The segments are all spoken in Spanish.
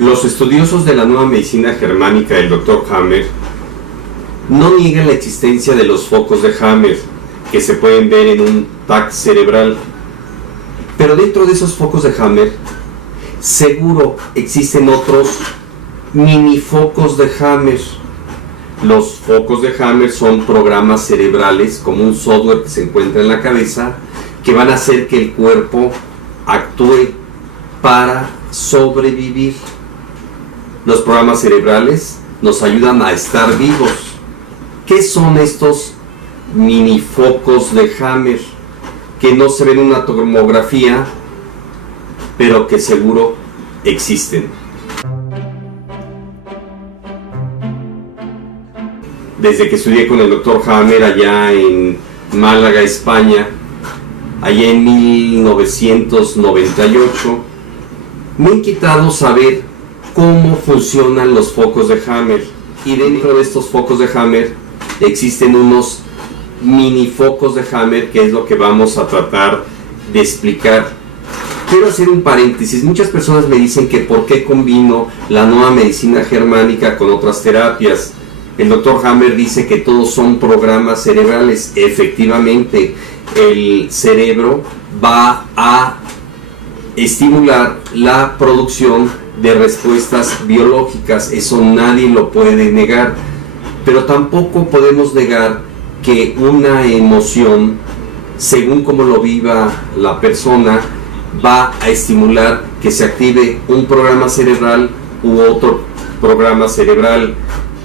Los estudiosos de la nueva medicina germánica del Dr. Hammer no niegan la existencia de los focos de Hammer que se pueden ver en un TAC cerebral, pero dentro de esos focos de Hammer seguro existen otros mini focos de Hammer. Los focos de Hammer son programas cerebrales como un software que se encuentra en la cabeza que van a hacer que el cuerpo actúe para sobrevivir. Los programas cerebrales nos ayudan a estar vivos. ¿Qué son estos mini focos de Hammer que no se ven en una tomografía, pero que seguro existen? Desde que estudié con el Dr. Hammer allá en Málaga, España, allá en 1998, me ha inquietado saber cómo funcionan los focos de Hammer. Y dentro de estos focos de Hammer existen unos mini focos de Hammer, que es lo que vamos a tratar de explicar. Quiero hacer un paréntesis. Muchas personas me dicen que por qué combino la nueva medicina germánica con otras terapias. El Dr. Hammer dice que todos son programas cerebrales. Efectivamente, el cerebro va a estimular la producción de respuestas biológicas. Eso nadie lo puede negar. Pero tampoco podemos negar que una emoción, según como lo viva la persona, va a estimular que se active un programa cerebral u otro programa cerebral.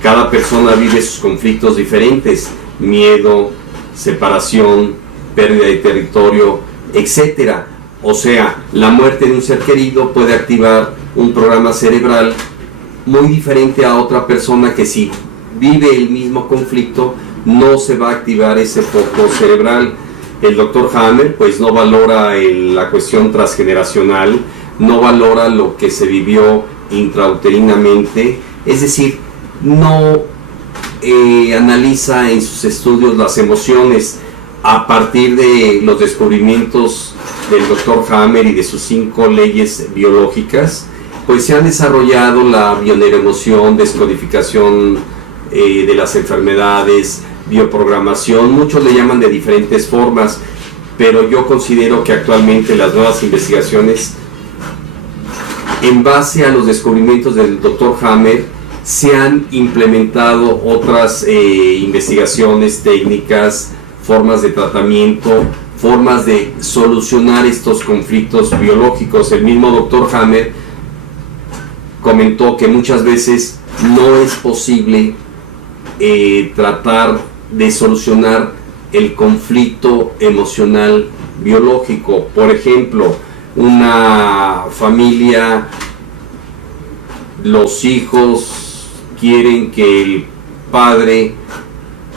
Cada persona vive sus conflictos diferentes: miedo, separación, pérdida de territorio, etc. O sea, la muerte de un ser querido puede activar un programa cerebral muy diferente a otra persona que, si vive el mismo conflicto, no se va a activar ese foco cerebral. El Dr. Hammer pues no valora la cuestión transgeneracional, no valora lo que se vivió intrauterinamente, es decir, no analiza en sus estudios las emociones. A partir de los descubrimientos del Dr. Hammer y de sus 5 leyes biológicas, pues se han desarrollado la bioneuroemoción, descodificación de las enfermedades, bioprogramación. Muchos le llaman de diferentes formas, pero yo considero que actualmente las nuevas investigaciones, en base a los descubrimientos del Dr. Hammer, se han implementado otras investigaciones, técnicas, formas de tratamiento, formas de solucionar estos conflictos biológicos. El mismo Dr. Hammer comentó que muchas veces no es posible tratar de solucionar el conflicto emocional biológico. Por ejemplo, una familia, los hijos quieren que el padre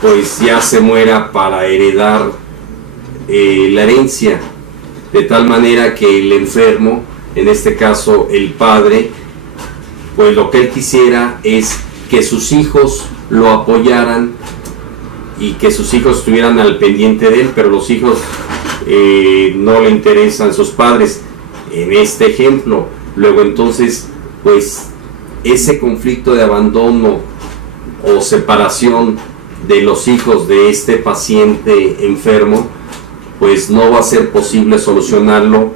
pues ya se muera para heredar la herencia, de tal manera que el enfermo, en este caso el padre, pues lo que él quisiera es que sus hijos lo apoyaran y que sus hijos estuvieran al pendiente de él, pero los hijos no le interesan sus padres, en este ejemplo. Luego entonces pues ese conflicto de abandono o separación de los hijos de este paciente enfermo, pues no va a ser posible solucionarlo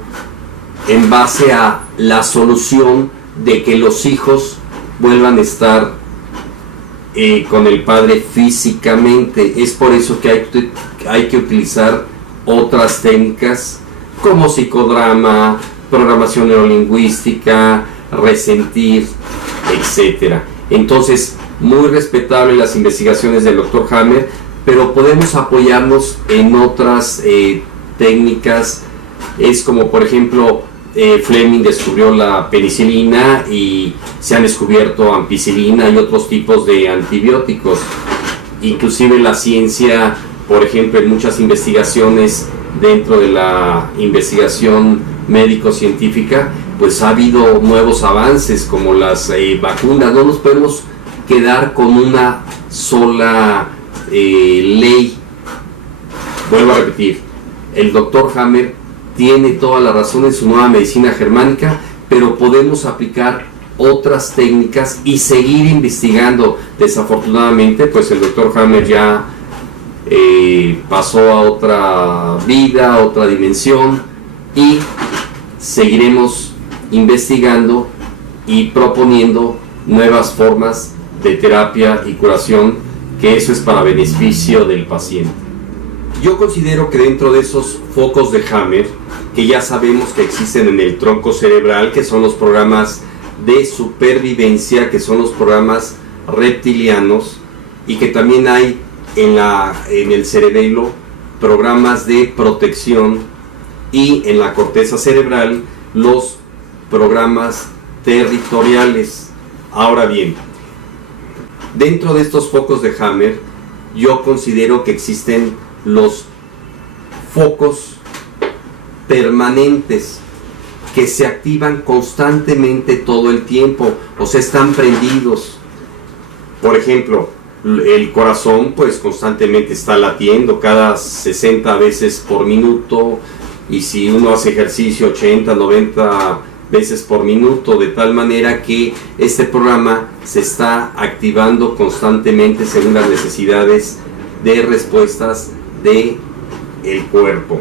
en base a la solución de que los hijos vuelvan a estar con el padre físicamente. Es por eso que hay que utilizar otras técnicas como psicodrama, programación neurolingüística, resentir, etc. Entonces, muy respetable las investigaciones del Dr. Hammer, pero podemos apoyarnos en otras técnicas. Es como, por ejemplo, Fleming descubrió la penicilina y se han descubierto ampicilina y otros tipos de antibióticos. Inclusive la ciencia, por ejemplo, en muchas investigaciones dentro de la investigación médico-científica, pues ha habido nuevos avances como las vacunas. No nos podemos quedar con una sola ley. Vuelvo a repetir, el Dr. Hammer tiene toda la razón en su nueva medicina germánica, pero podemos aplicar otras técnicas y seguir investigando. Desafortunadamente, pues el doctor Hammer ya pasó a otra vida, a otra dimensión, y seguiremos investigando y proponiendo nuevas formas de terapia y curación, que eso es para beneficio del paciente. Yo considero que dentro de esos focos de Hammer, que ya sabemos que existen en el tronco cerebral, que son los programas de supervivencia, que son los programas reptilianos, y que también hay en el cerebelo programas de protección, y en la corteza cerebral los programas territoriales. Ahora bien, dentro de estos focos de Hammer, yo considero que existen los focos permanentes que se activan constantemente todo el tiempo, o sea, están prendidos. Por ejemplo, el corazón pues constantemente está latiendo cada 60 veces por minuto, y si uno hace ejercicio 80, 90 veces por minuto, de tal manera que este programa se está activando constantemente según las necesidades de respuestas del cuerpo.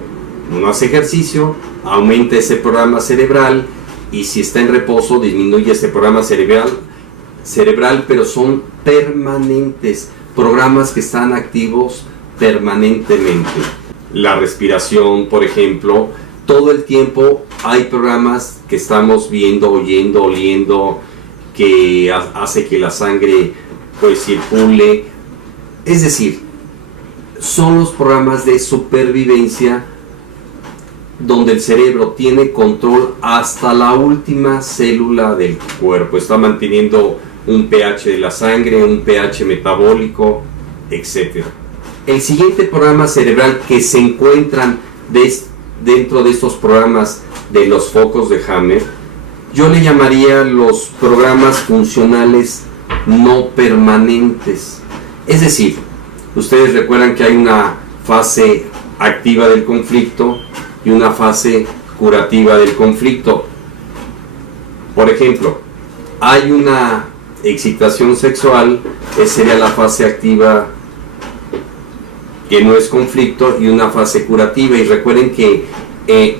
Uno hace ejercicio, aumenta ese programa cerebral, y si está en reposo disminuye ese programa cerebral, pero son permanentes, programas que están activos permanentemente. La respiración, por ejemplo, todo el tiempo hay programas que estamos viendo, oyendo, oliendo, que hace que la sangre pues circule. Es decir, son los programas de supervivencia donde el cerebro tiene control hasta la última célula del cuerpo. Está manteniendo un pH de la sangre, un pH metabólico, etc. El siguiente programa cerebral que se encuentran dentro de estos programas de los focos de Hammer, yo le llamaría los programas funcionales no permanentes. Es decir, ustedes recuerdan que hay una fase activa del conflicto y una fase curativa del conflicto. Por ejemplo, hay una excitación sexual, esa sería la fase activa que no es conflicto, y una fase curativa. Y recuerden que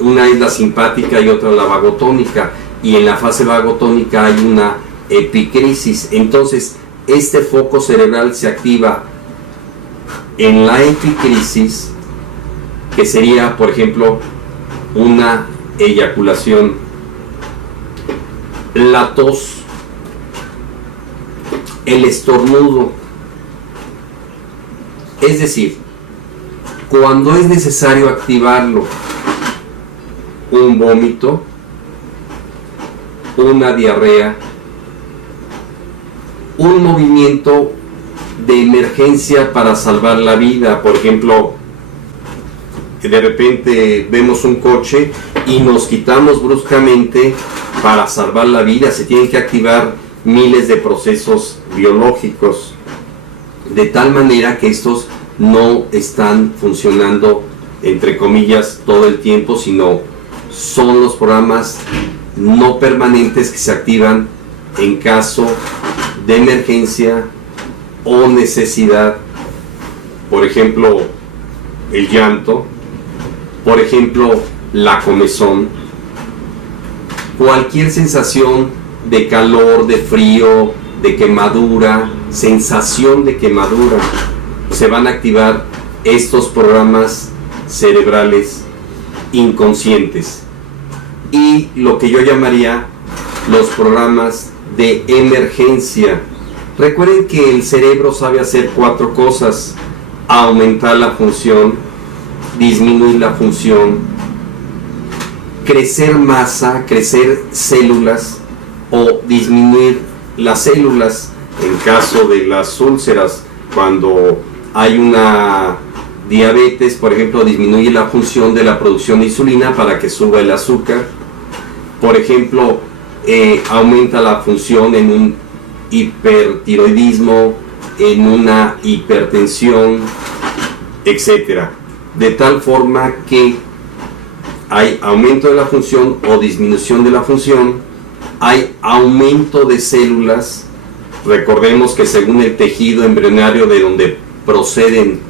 una es la simpática y otra la vagotónica, y en la fase vagotónica hay una epicrisis. Entonces este foco cerebral se activa en la epicrisis, que sería, por ejemplo, una eyaculación, la tos, el estornudo. Es decir, cuando es necesario activarlo, un vómito, una diarrea, un movimiento de emergencia para salvar la vida. Por ejemplo, de repente vemos un coche y nos quitamos bruscamente para salvar la vida. Se tienen que activar miles de procesos biológicos, de tal manera que estos no están funcionando entre comillas todo el tiempo, sino son los programas no permanentes que se activan en caso de emergencia o necesidad. Por ejemplo, el llanto, por ejemplo, la comezón, cualquier sensación de calor, de frío, de quemadura, sensación de quemadura, se van a activar estos programas cerebrales inconscientes, y lo que yo llamaría los programas de emergencia. Recuerden que el cerebro sabe hacer 4 cosas: aumentar la función, disminuir la función, crecer masa, crecer células, o disminuir las células. En caso de las úlceras, cuando hay una diabetes, por ejemplo, disminuye la función de la producción de insulina para que suba el azúcar. Por ejemplo, aumenta la función en un hipertiroidismo, en una hipertensión, etc. De tal forma que hay aumento de la función o disminución de la función, hay aumento de células. Recordemos que según el tejido embrionario de donde proceden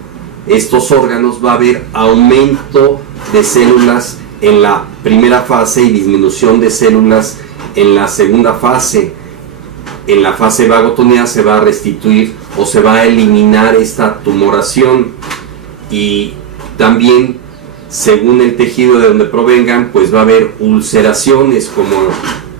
estos órganos, va a haber aumento de células en la primera fase y disminución de células en la segunda fase. En la fase vagotonea se va a restituir o se va a eliminar esta tumoración, y también según el tejido de donde provengan, pues va a haber ulceraciones, como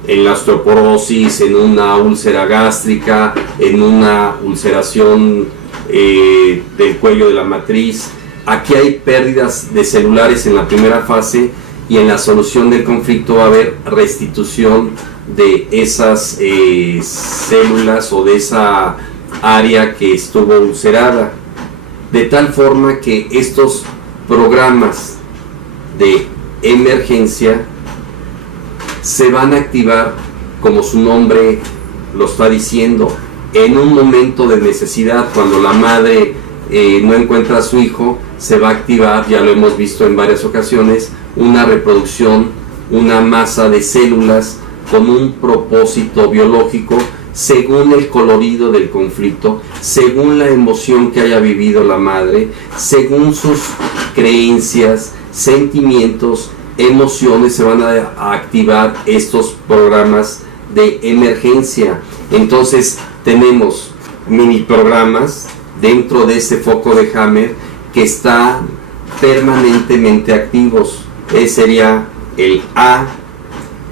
en la osteoporosis, en una úlcera gástrica, en una ulceración del cuello de la matriz. Aquí hay pérdidas de celulares en la primera fase, y en la solución del conflicto va a haber restitución de esas células o de esa área que estuvo ulcerada, de tal forma que estos programas de emergencia se van a activar, como su nombre lo está diciendo, en un momento de necesidad. Cuando la madre no encuentra a su hijo, se va a activar, ya lo hemos visto en varias ocasiones, una reproducción, una masa de células con un propósito biológico, según el colorido del conflicto, según la emoción que haya vivido la madre, según sus creencias, sentimientos, emociones. Se van a activar estos programas de emergencia. Entonces tenemos mini programas dentro de ese foco de Hammer que están permanentemente activos. Sería el A.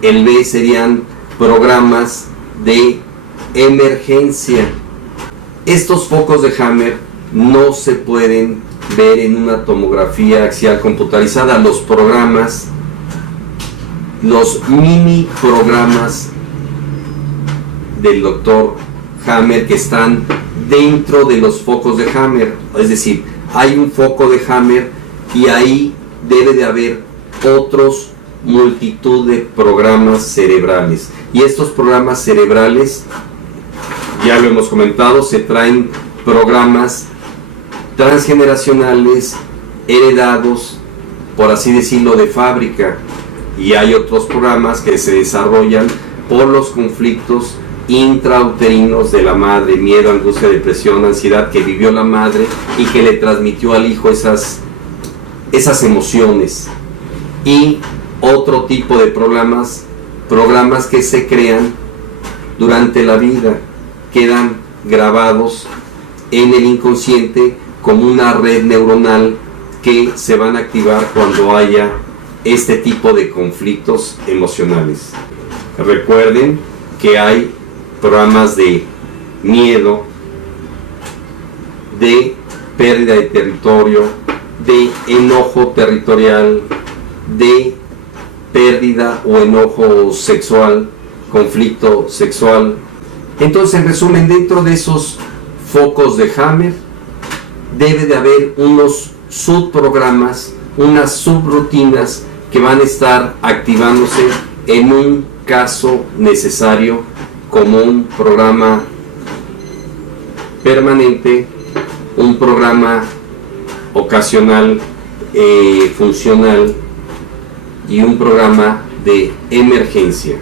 El B serían programas de emergencia. Estos focos de Hammer no se pueden ver en una tomografía axial computarizada. Los programas, los mini programas del doctor Hammer que están dentro de los focos de Hammer, es decir, hay un foco de Hammer y ahí debe de haber otros multitud de programas cerebrales, y estos programas cerebrales, ya lo hemos comentado, se traen programas transgeneracionales heredados, por así decirlo, de fábrica, y hay otros programas que se desarrollan por los conflictos intrauterinos de la madre, miedo, angustia, depresión, ansiedad que vivió la madre y que le transmitió al hijo esas emociones. Y otro tipo de programas que se crean durante la vida, quedan grabados en el inconsciente como una red neuronal que se van a activar cuando haya este tipo de conflictos emocionales. Recuerden que hay programas de miedo, de pérdida de territorio, de enojo territorial, de pérdida o enojo sexual, conflicto sexual. Entonces, en resumen, dentro de esos focos de Hammer debe de haber unos subprogramas, unas subrutinas que van a estar activándose en un caso necesario, como un programa permanente, un programa ocasional, funcional, y un programa de emergencia.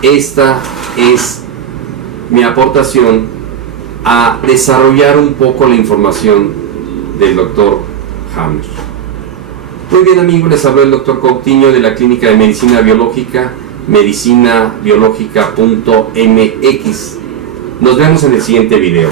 Esta es mi aportación a desarrollar un poco la información del doctor Hammer. Muy bien, amigos, les habló el doctor Coutinho de la Clínica de Medicina Biológica, medicinabiológica.mx. Nos vemos en el siguiente video.